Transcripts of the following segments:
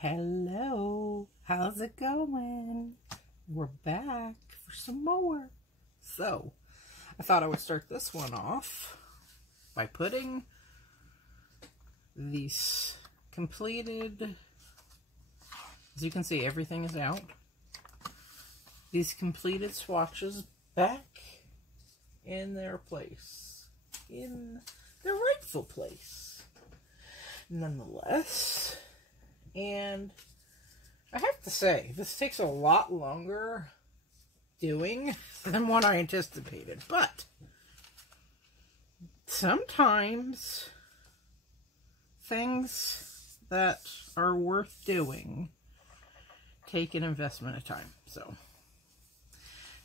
Hello, how's it going? We're back for some more. So, I thought I would start this one off by putting these completed, as you can see, everything is out. These completed swatches back in their place, in their rightful place, nonetheless. And I have to say, this takes a lot longer doing than what I anticipated, but sometimes things that are worth doing take an investment of time. So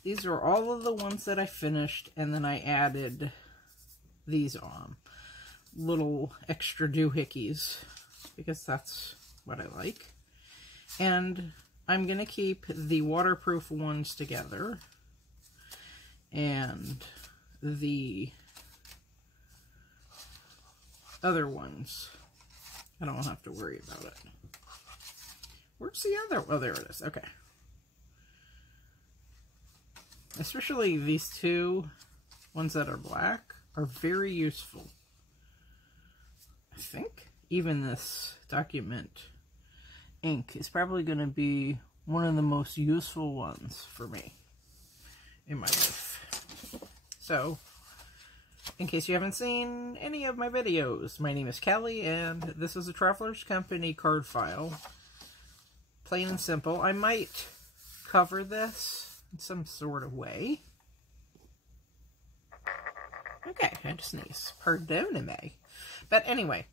these are all of the ones that I finished, and then I added these on. Little extra doohickeys, because that's what I like. And I'm going to keep the waterproof ones together, and the other ones, I don't have to worry about it. Where's the other? Oh, there it is. Okay. Especially these two ones that are black are very useful. I think even this document ink is probably going to be one of the most useful ones for me in my life. So, in case you haven't seen any of my videos, my name is Kelly, and this is a Traveler's Company card file. Plain and simple. I might cover this in some sort of way. Okay, I had to sneeze. Pardon me. But anyway,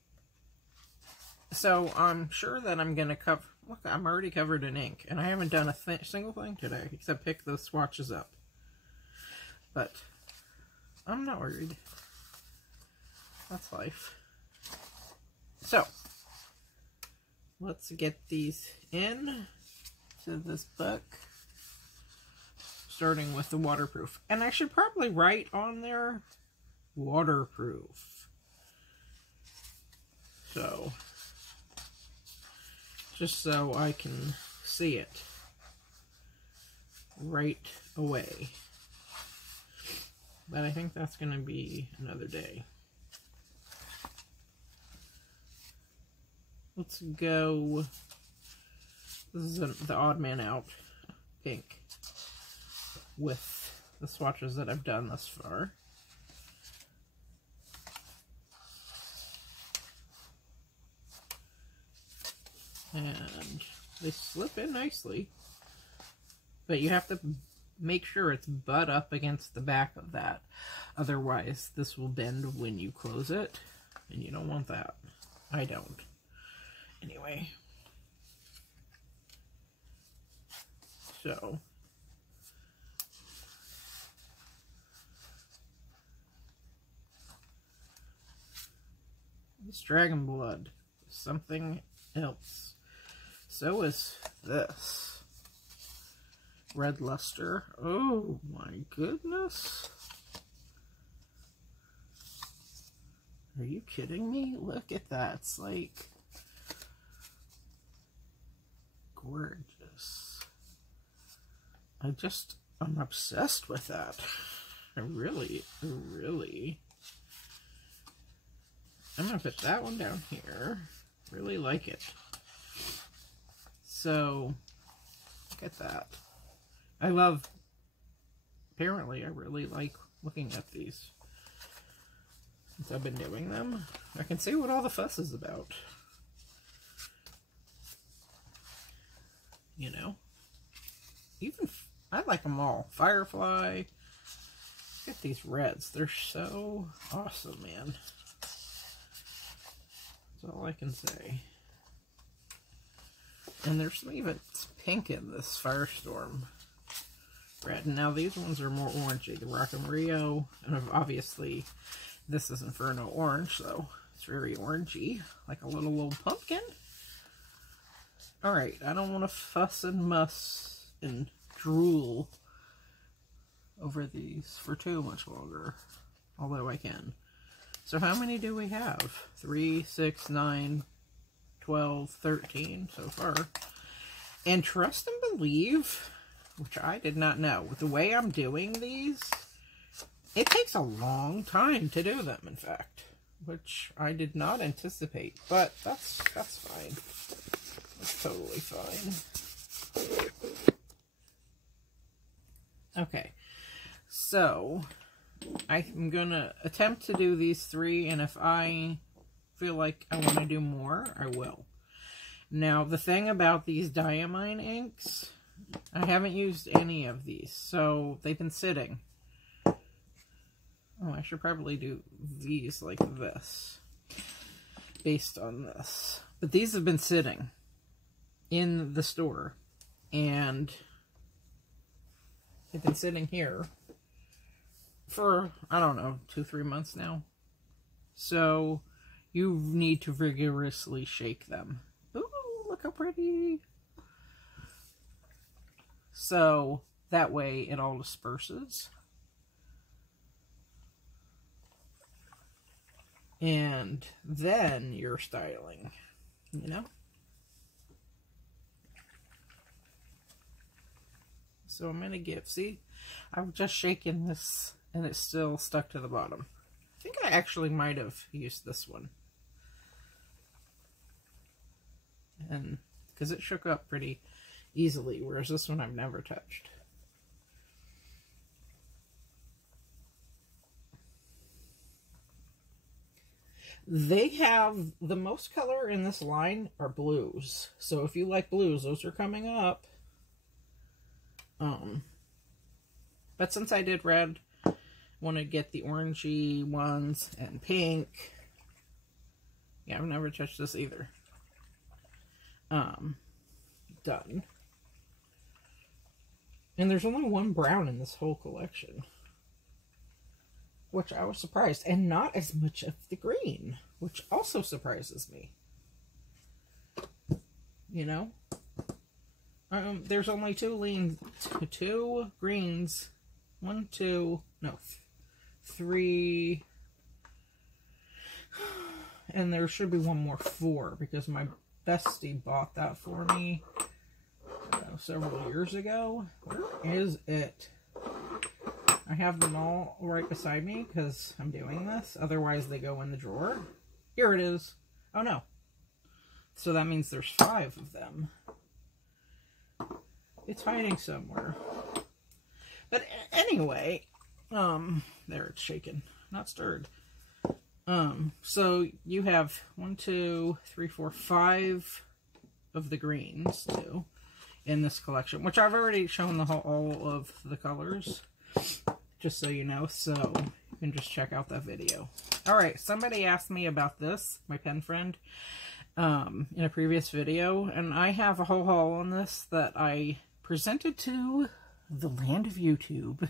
so I'm sure that I'm going to cover... Look, I'm already covered in ink, and I haven't done a single thing today, except pick those swatches up. But I'm not worried. That's life. So, let's get these in to this book, starting with the waterproof. And I should probably write on there, waterproof. So, just so I can see it right away. But I think that's going to be another day. Let's go. This is the Odd Man Out pink with the swatches that I've done thus far. And they slip in nicely, but you have to make sure it's butt up against the back of that. Otherwise, this will bend when you close it, and you don't want that. I don't. Anyway. So. This Dragon Blood is something else. So is this. Red Luster. Oh my goodness. Are you kidding me? Look at that. It's like gorgeous. I'm obsessed with that. I'm gonna put that one down here. Really like it. So, look at that. Apparently I really like looking at these. Since I've been doing them, I can see what all the fuss is about. You know? I like them all. Firefly. Look at these reds. They're so awesome, man. That's all I can say. And there's even pink in this Firestorm red. Now these ones are more orangey. The Rock and Rio, and obviously this is Inferno Orange, so it's very orangey, like a little pumpkin. Alright, I don't want to fuss and muss and drool over these for too much longer, although I can. So how many do we have? 3, 6, 9, 12, 13 so far. And trust and believe, which I did not know, with the way I'm doing these, it takes a long time to do them, in fact, which I did not anticipate, but that's fine. That's totally fine. Okay, so I'm gonna attempt to do these 3, and if I feel like I want to do more, I will. Now, the thing about these Diamine inks, I haven't used any of these, so they've been sitting. Oh, I should probably do these like this, based on this. But these have been sitting in the store, and they've been sitting here for, I don't know, 2-3 months now. So you need to rigorously shake them. Ooh, look how pretty. So that way it all disperses. And then you're styling, you know? So I'm going to give, see, I've just shaken this and it's still stuck to the bottom. I think I actually might have used this one. And because it shook up pretty easily, whereas this one I've never touched. They have, the most color in this line are blues. So if you like blues, those are coming up. But since I did red, I want to get the orangey ones and pink. Yeah, I've never touched this either. Done. And there's only one brown in this whole collection, which I was surprised, and not as much of the green, which also surprises me. You know? There's only two greens, 3, and there should be one more, 4, because my bestie bought that for me several years ago. Where is it? I have them all right beside me because I'm doing this. Otherwise, they go in the drawer. Here it is. Oh, no. So that means there's 5 of them. It's hiding somewhere. But anyway, there it's shaken, not stirred. So you have 1, 2, 3, 4, 5 of the greens too in this collection, which I've already shown all of the colors, just so you know. So you can just check out that video. All right, somebody asked me about this, my pen friend, in a previous video, and I have a whole haul on this that I presented to the land of YouTube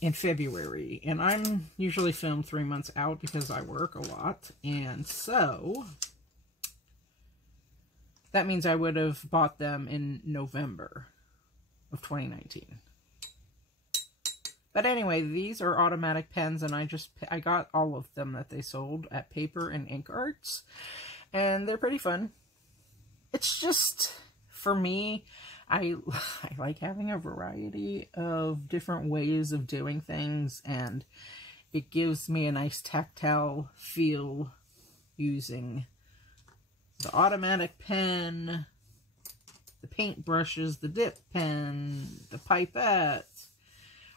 in February, and I'm usually filmed 3 months out because I work a lot, and so that means I would have bought them in November of 2019. But anyway, these are automatic pens, and I got all of them that they sold at Paper and Ink Arts, and they're pretty fun. It's just, for me, I like having a variety of different ways of doing things, and it gives me a nice tactile feel using the automatic pen, the paint brushes, the dip pen, the pipette,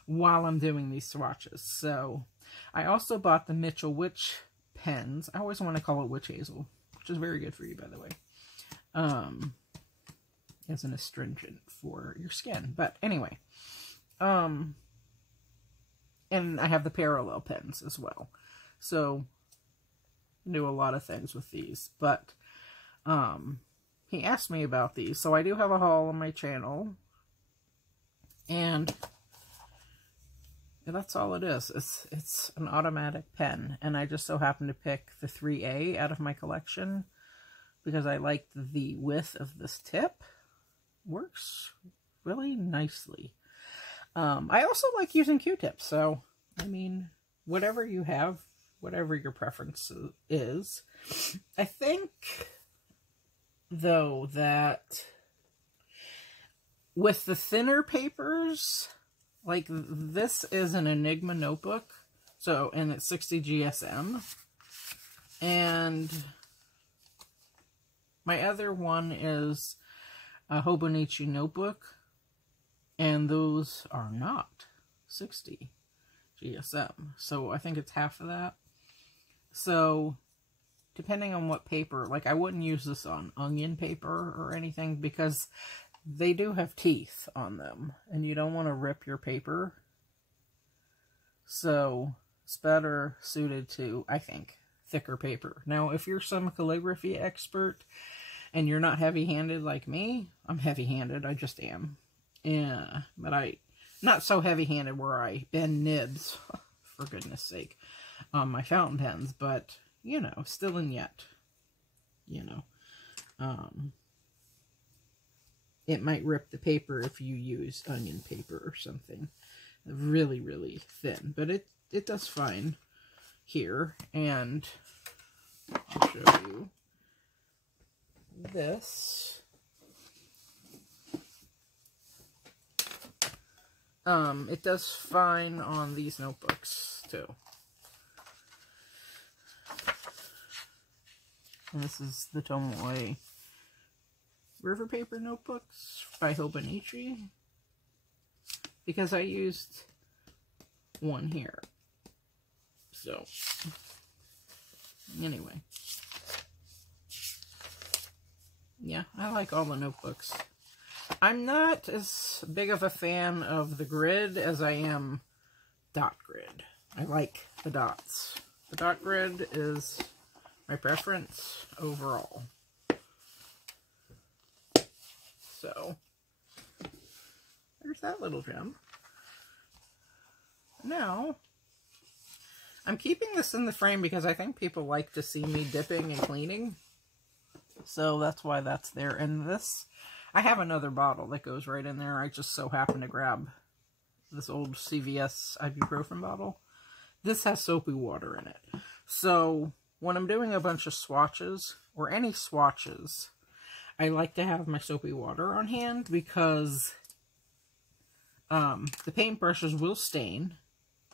while I'm doing these swatches. So I also bought the Mitchell Witch pens. I always want to call it Witch Hazel, which is very good for you, by the way. As an astringent for your skin. But anyway, and I have the parallel pens as well. So I do a lot of things with these. But he asked me about these, so I do have a haul on my channel, and that's all it is. It's an automatic pen, and I just so happen to pick the 3A out of my collection because I like the width of this tip. Works really nicely. I also like using Q-tips, so I mean, whatever you have, whatever your preference is. I think though, that with the thinner papers, like this is an Enigma notebook, so, and it's 60 GSM, and my other one is a Hobonichi notebook, and those are not 60 GSM, so I think it's half of that. So, depending on what paper, like I wouldn't use this on onion paper or anything, because they do have teeth on them, and you don't want to rip your paper. So, it's better suited to, I think, thicker paper. Now, if you're some calligraphy expert, and you're not heavy-handed like me, I'm heavy-handed, I just am. Yeah, but not so heavy-handed where I bend nibs, for goodness sake, on my fountain pens, but, you know, still and yet, you know, it might rip the paper if you use onion paper or something really, really thin, but it does fine here, and I'll show you this. It does fine on these notebooks, too. And this is the Tomoe River Paper Notebooks by Hobonichi, because I used one here. So, anyway. Yeah, I like all the notebooks. I'm not as big of a fan of the grid as I am dot grid. I like the dots. The dot grid is my preference overall. So, there's that little gem. Now, I'm keeping this in the frame because I think people like to see me dipping and cleaning. So that's why that's there. And this, I have another bottle that goes right in there. I just so happen to grab this old CVS ibuprofen bottle. This has soapy water in it. So when I'm doing a bunch of swatches, or any swatches, I like to have my soapy water on hand because the paintbrushes will stain,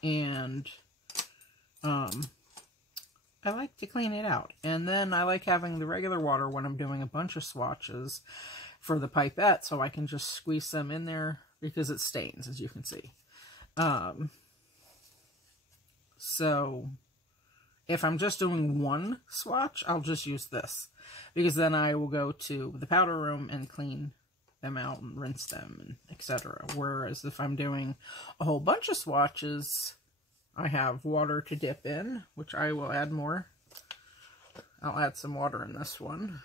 and I like to clean it out. And then I like having the regular water when I'm doing a bunch of swatches for the pipette, so I can just squeeze them in there because it stains, as you can see. So if I'm just doing one swatch, I'll just use this, because then I will go to the powder room and clean them out and rinse them, and etc. Whereas if I'm doing a whole bunch of swatches, I have water to dip in, which I will add more. I'll add some water in this one.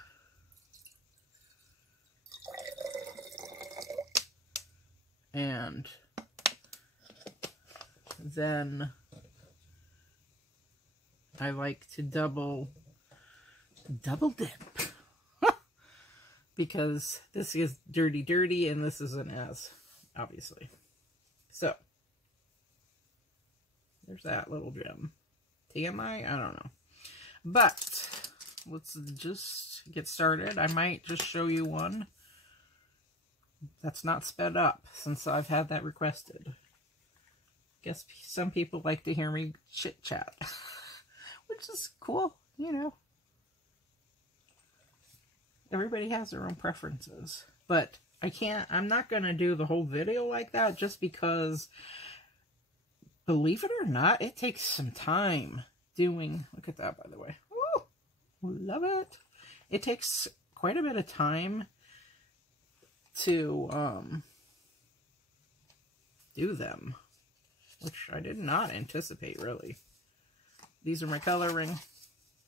And then I like to double dip. Because this is dirty, and this isn't as, obviously. So, there's that little gem. TMI? I don't know. But, let's just get started. I might just show you one that's not sped up, since I've had that requested. Guess some people like to hear me chit-chat. Which is cool, you know. Everybody has their own preferences. But I'm not going to do the whole video like that, just because, believe it or not, it takes some time doing, look at that, by the way. Woo! Love it. It takes quite a bit of time to do them, which I did not anticipate, really. These are my coloring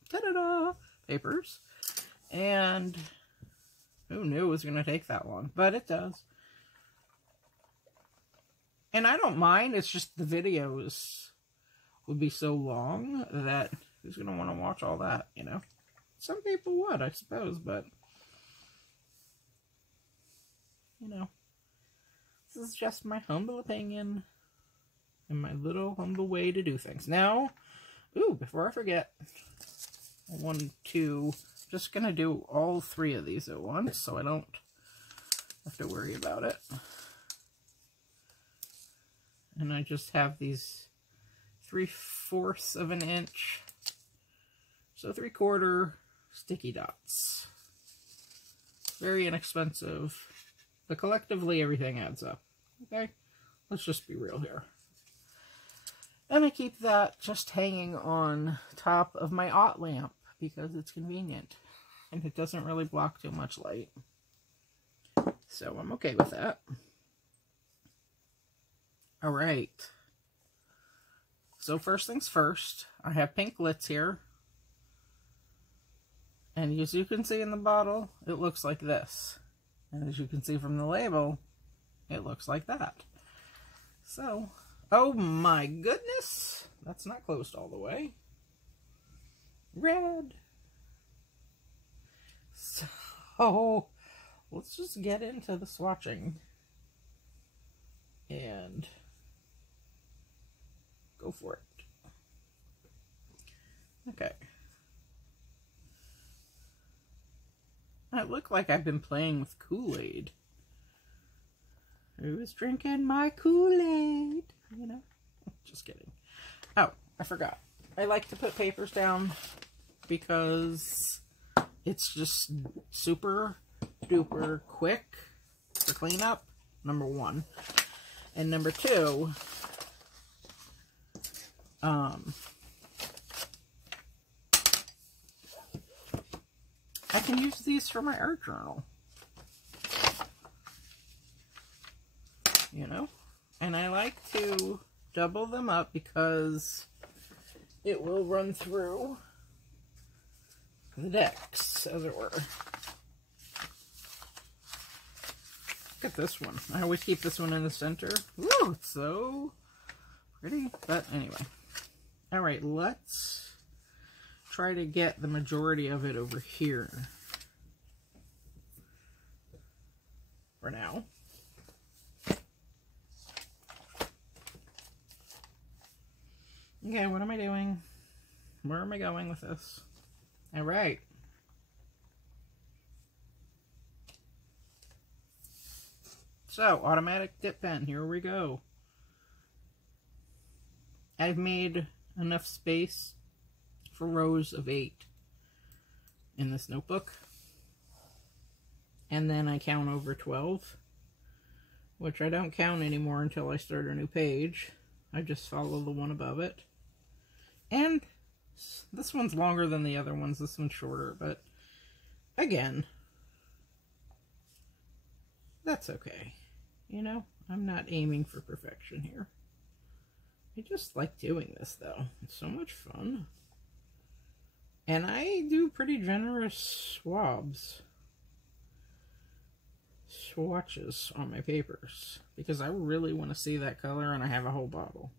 ta-da-da papers, and who knew it was going to take that long, but it does. And I don't mind, it's just the videos would be so long that who's going to want to watch all that, you know? Some people would, I suppose, but, you know, this is just my humble opinion and my little humble way to do things. Now, ooh, before I forget, I want to just going to do all 3 of these at once so I don't have to worry about it. And I just have these 3/4 of an inch, so 3/4 sticky dots. Very inexpensive, but collectively everything adds up. Okay, let's just be real here. And I keep that just hanging on top of my Ott lamp because it's convenient and it doesn't really block too much light. So I'm okay with that. All right. So first things first, I have pink glitz here. And as you can see in the bottle, it looks like this. And as you can see from the label, it looks like that. So, oh my goodness, that's not closed all the way. Red. So, let's just get into the swatching. And go for it. Okay. I look like I've been playing with Kool-Aid. Who's drinking my Kool-Aid? You know? Just kidding. Oh, I forgot. I like to put papers down because it's just super duper quick to clean up, number 1. And number 2, I can use these for my art journal. You know? And I like to double them up because it will run through the decks, as it were. Look at this one. I always keep this one in the center. Ooh, it's so pretty. But anyway. Alright, let's try to get the majority of it over here. For now. Okay, what am I doing? Where am I going with this? Alright. So, automatic dip pen, here we go. I've made enough space for rows of 8 in this notebook. And then I count over 12, which I don't count anymore until I start a new page. I just follow the one above it. And this one's longer than the other ones, this one's shorter, but again, that's okay. You know, I'm not aiming for perfection here. I just like doing this, though. It's so much fun. And I do pretty generous swatches on my papers, because I really want to see that color and I have a whole bottle,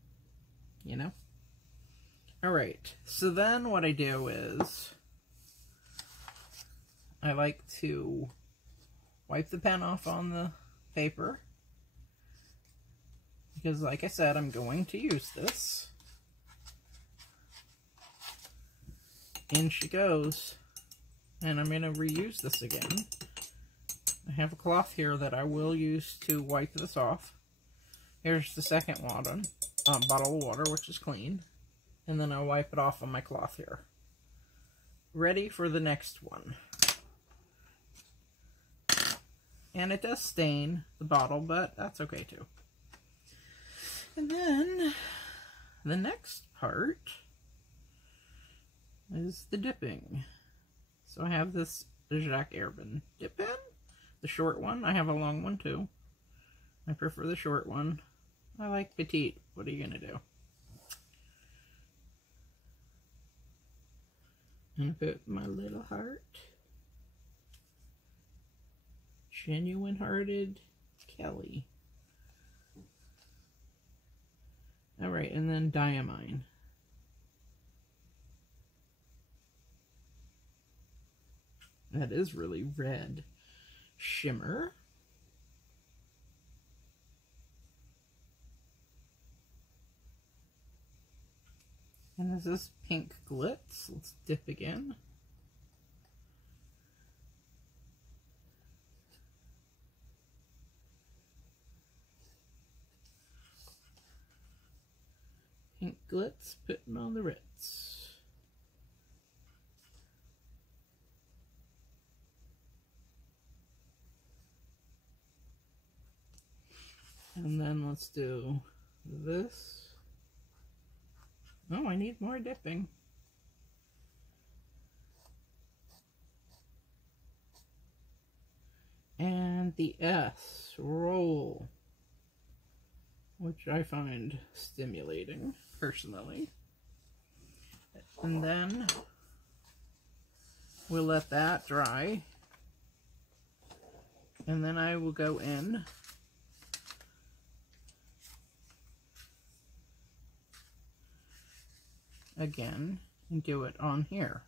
you know? Alright, so then what I do is I like to wipe the pen off on the paper, because like I said, I'm going to use this. In she goes, and I'm going to reuse this again. I have a cloth here that I will use to wipe this off. Here's the second bottle of water, which is clean. And then I'll wipe it off on my cloth here. Ready for the next one. And it does stain the bottle, but that's okay too. And then the next part is the dipping. So I have this Jacques Herbin dip pen, the short one. I have a long one too. I prefer the short one. I like petite. What are you gonna do? And put my little heart. Genuine hearted Kelly. Alright, and then Diamine. That is really red. Shimmer. And this is pink glitz. Let's dip again. Pink glitz putting on the Ritz. And then let's do this. Oh, I need more dipping. And the S, roll, which I find stimulating, personally. And then we'll let that dry. And then I will go in again and do it on here.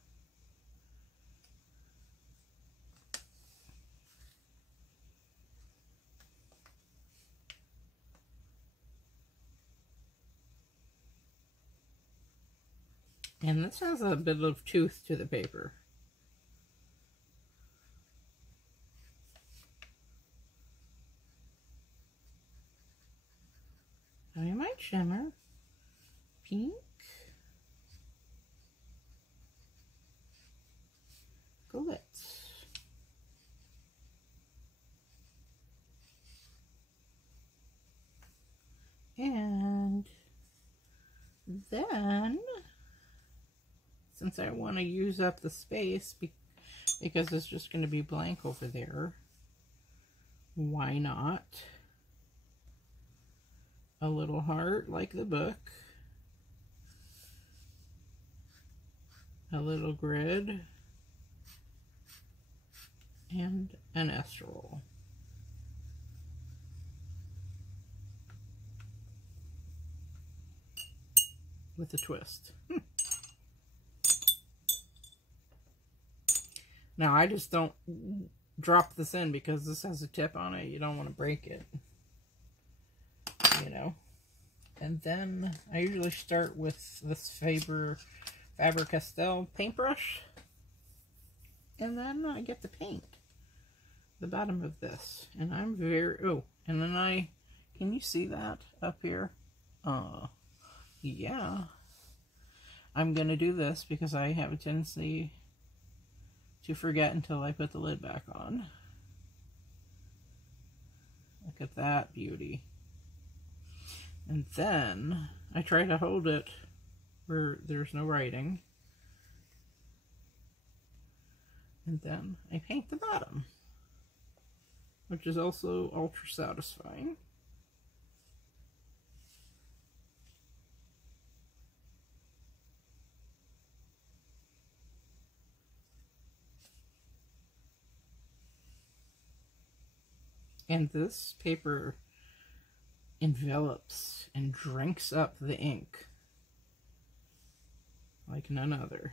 And this has a bit of tooth to the paper. Diamine Shimmer, pink, glitz, and then, since I want to use up the space because it's just going to be blank over there, why not a little heart like the book, a little grid, and an S roll. With a twist. Now I just don't drop this in because this has a tip on it. You don't want to break it, you know. And then I usually start with this Faber-Castell paintbrush, and then I get to paint the bottom of this. And I'm very, oh, and then can you see that up here? Yeah. I'm gonna do this because I have a tendency to forget until I put the lid back on. Look at that beauty. And then I try to hold it where there's no writing. And then I paint the bottom, which is also ultra satisfying. And this paper envelops and drinks up the ink like none other.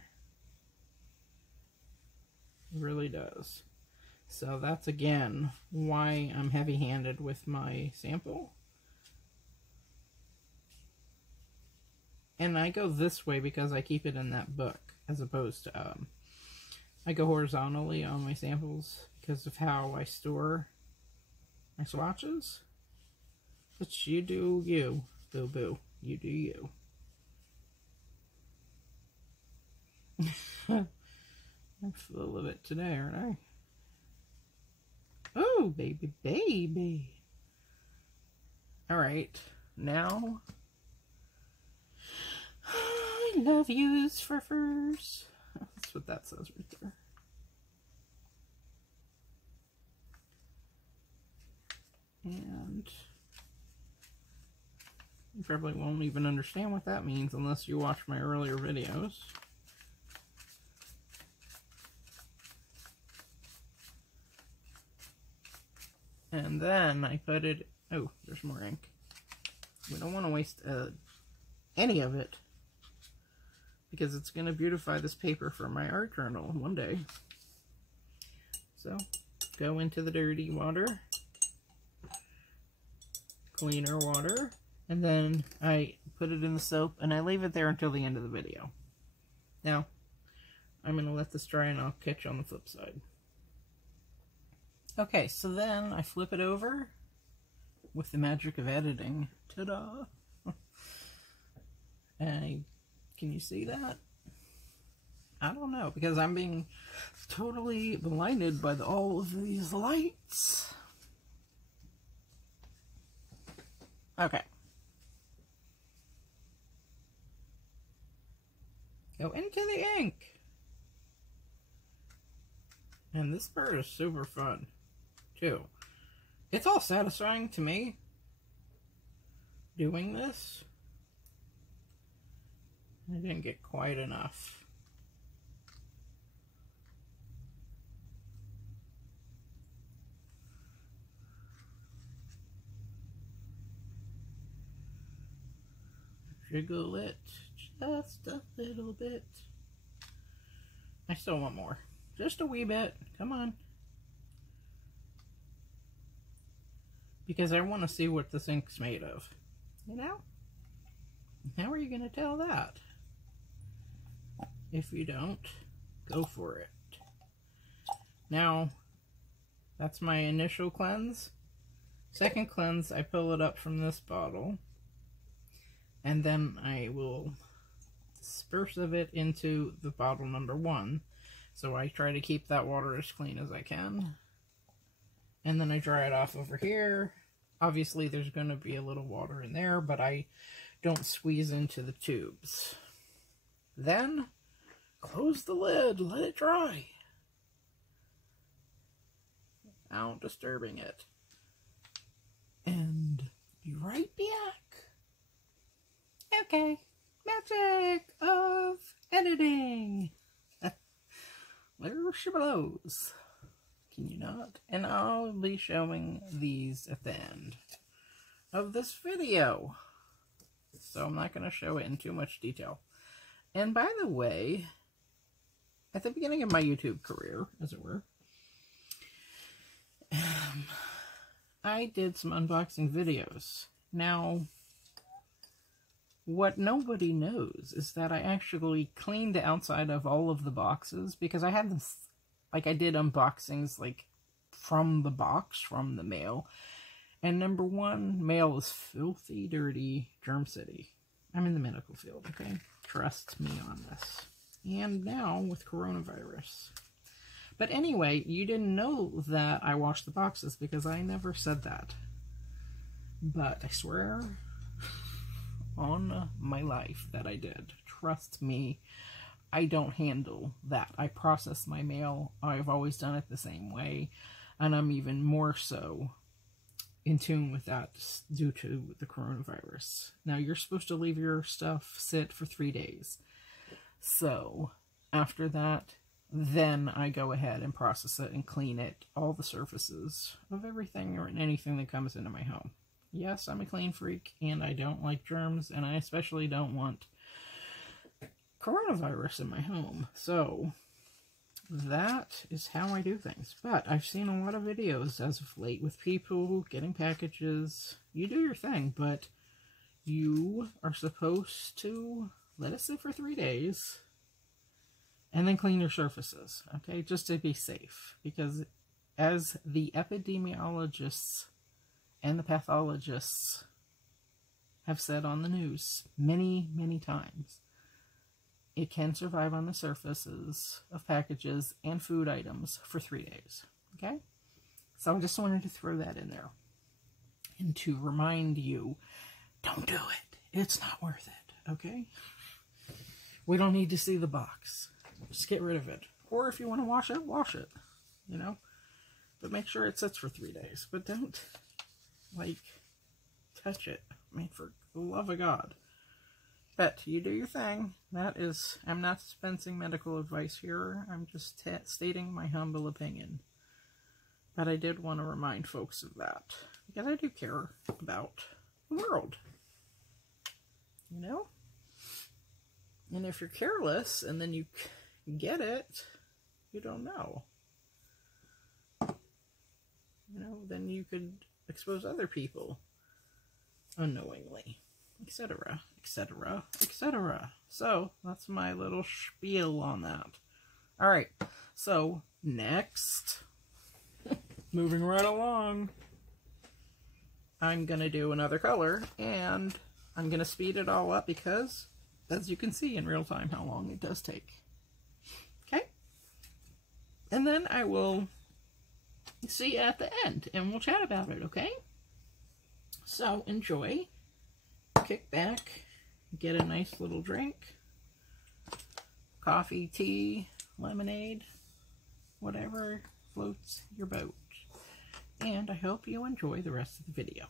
It really does. So that's again why I'm heavy-handed with my sample. And I go this way because I keep it in that book, as opposed to I go horizontally on my samples because of how I store my swatches. But you do you, boo boo. You do you. I'm full of it today, aren't I? Oh, baby, baby. Alright, now I love yous for furs. That's what that says right there. And you probably won't even understand what that means unless you watch my earlier videos. And then I put it, oh, there's more ink. We don't want to waste any of it because it's going to beautify this paper for my art journal one day. So, go into the dirty water, cleaner water, and then I put it in the soap and I leave it there until the end of the video. Now, I'm going to let this dry and I'll catch you on the flip side. Okay, so then I flip it over with the magic of editing. Ta-da! And can you see that? I don't know, because I'm being totally blinded by all of these lights. Okay. Go into the ink. And this part is super fun, too. It's all satisfying to me, doing this. I didn't get quite enough. Jiggle it just a little bit. I still want more. Just a wee bit. Come on. Because I want to see what this ink's made of. You know? How are you going to tell that? If you don't, go for it. Now, that's my initial cleanse. Second cleanse, I pull it up from this bottle. And then I will disperse of it into the bottle number 1. So I try to keep that water as clean as I can. And then I dry it off over here. Obviously there's going to be a little water in there, but I don't squeeze into the tubes. Then, close the lid, let it dry. Without disturbing it. And be right back. Okay, magic of editing. Mentionables. Can you not? And I'll be showing these at the end of this video. So I'm not going to show it in too much detail. And by the way, at the beginning of my YouTube career, as it were, I did some unboxing videos. Now, what nobody knows is that I actually cleaned the outside of all of the boxes, because I had this, like, I did unboxings, like, from the box, from the mail. And number one, mail is filthy, dirty, germ city. I'm in the medical field, okay? Trust me on this. And now with coronavirus. But anyway, you didn't know that I washed the boxes because I never said that. But I swear on my life that I did. Trust me, I don't handle that. I process my mail. I've always done it the same way. And I'm even more so in tune with that due to the coronavirus. Now, you're supposed to leave your stuff sit for 3 days. So, after that, then I go ahead and process it and clean it, all the surfaces of everything or anything that comes into my home. Yes, I'm a clean freak, and I don't like germs, and I especially don't want coronavirus in my home. So, that is how I do things. But I've seen a lot of videos as of late with people getting packages. You do your thing, but you are supposed to let it sit for 3 days and then clean your surfaces, okay? Just to be safe. Because as the epidemiologists and the pathologists have said on the news many, many times, it can survive on the surfaces of packages and food items for 3 days, okay? So I just wanted to throw that in there. And to remind you, don't do it. It's not worth it, okay? We don't need to see the box. Just get rid of it. Or if you want to wash it, you know? But make sure it sits for 3 days. But don't, like, touch it. I mean, for the love of God. But you do your thing. That is, I'm not dispensing medical advice here. I'm just stating my humble opinion. But I did want to remind folks of that. Because I do care about the world. You know? And if you're careless and then you get it, you don't know. You know, then you could expose other people unknowingly, etc., etc., etc. So, that's my little spiel on that. Alright, so, next, moving right along, I'm going to do another color, and I'm going to speed it all up because as you can see in real time how long it does take. Okay? And then I will see you at the end, and we'll chat about it, okay? So, enjoy. Kick back. Get a nice little drink. Coffee, tea, lemonade, whatever floats your boat. And I hope you enjoy the rest of the video.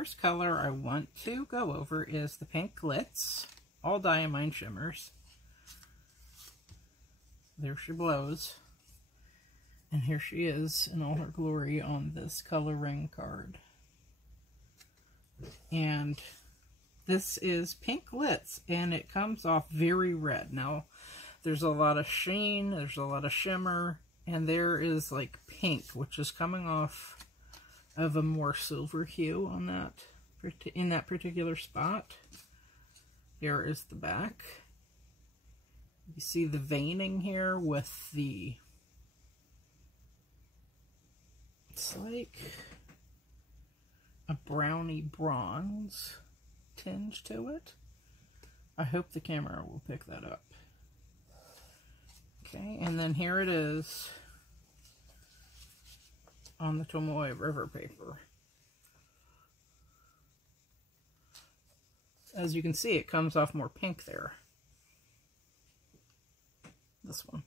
first color I want to go over is the Pink Glitz, all Diamine Shimmers. There she blows. And here she is in all her glory on this coloring card. And this is Pink Glitz, and it comes off very red. Now, there's a lot of sheen, there's a lot of shimmer, and there is like pink, which is coming off of a more silver hue on that, in that particular spot. Here is the back. You see the veining here with the, it's like a brownie bronze tinge to it. I hope the camera will pick that up. Okay, and then here it is on the Tomoe River paper. As you can see, it comes off more pink there. This one.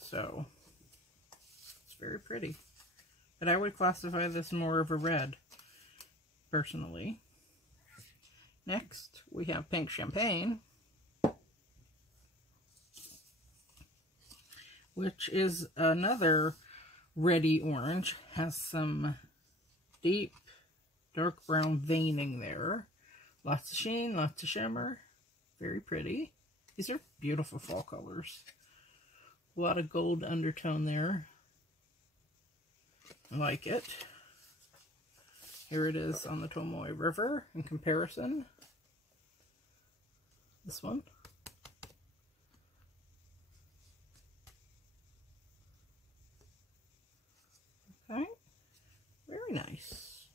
So, it's very pretty. But I would classify this more of a red, personally. Next, we have Pink Champagne, which is another reddy orange. Has some deep dark brown veining there. Lots of sheen, lots of shimmer. Very pretty. These are beautiful fall colors. A lot of gold undertone there. I like it. Here it is on the Tomoe River in comparison. This one. Okay. Very nice.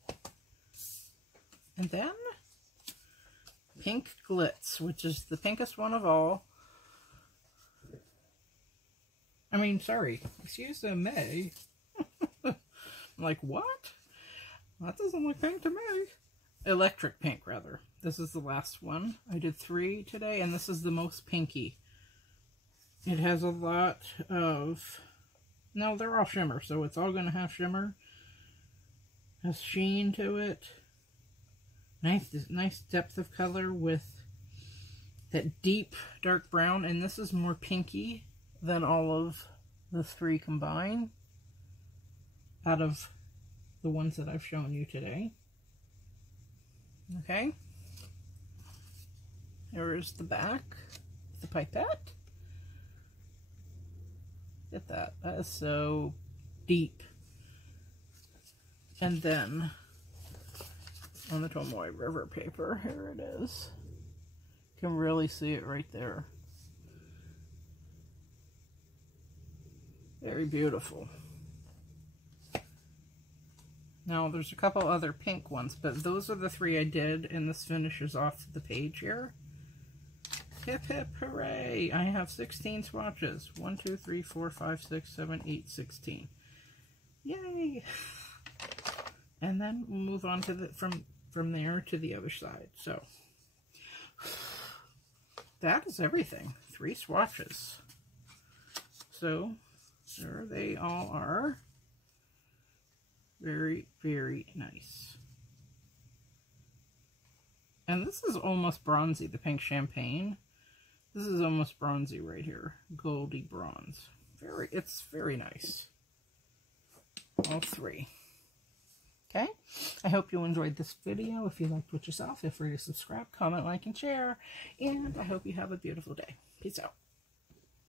And then Pink Glitz, which is the pinkest one of all. I mean, sorry, excuse me. I'm like, what? That doesn't look pink to me. Electric pink, rather. This is the last one. I did 3 today, and this is the most pinky. It has a lot of... No, they're all shimmer, so it's all going to have shimmer. Has sheen to it. Nice depth of color with that deep dark brown, and this is more pinky than all of the 3 combined out of the ones that I've shown you today. Okay. Here is the back, the pipette. Look at that. That is so deep. And then on the Tomoe River paper, here it is. You can really see it right there. Very beautiful. Now, there's a couple other pink ones, but those are the 3 I did, and this finishes off the page here. Hip hip hooray! I have 16 swatches. 1, 2, 3, 4, 5, 6, 7, 8, 16. Yay! And then we'll move on to the from there to the other side. So that is everything. 3 swatches. So there they all are. Very, very nice. And this is almost bronzy, the Pink Champagne. This is almost bronzy right here. Goldy bronze. It's very nice. All 3. Okay? I hope you enjoyed this video. If you liked what you saw, feel free to subscribe, comment, like, and share. And I hope you have a beautiful day. Peace out.